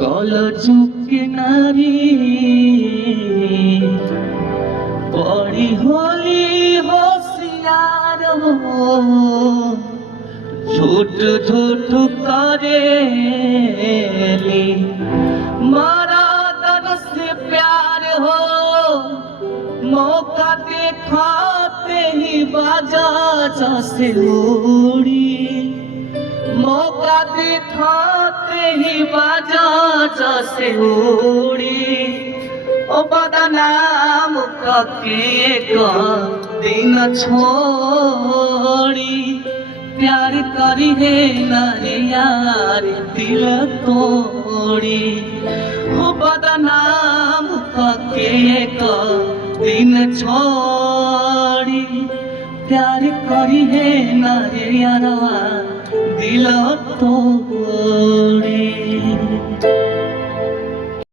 कल चुप नारी बड़ी होली होशियार हो, झूठ झूठ करेली मरादन से प्यार हो। मौका दिखाते ही बाजा जैसे उड़ी, मौका दिखाते ही बाजा जैसे उड़ी। ओ बदनाम कके का दिन छोड़ी, प्यार करी है नारे यार दिल तोड़ी। ओ बदनाम कके का दिन छोड़ी, प्यार करी है नारे यार दिल तोड़ी।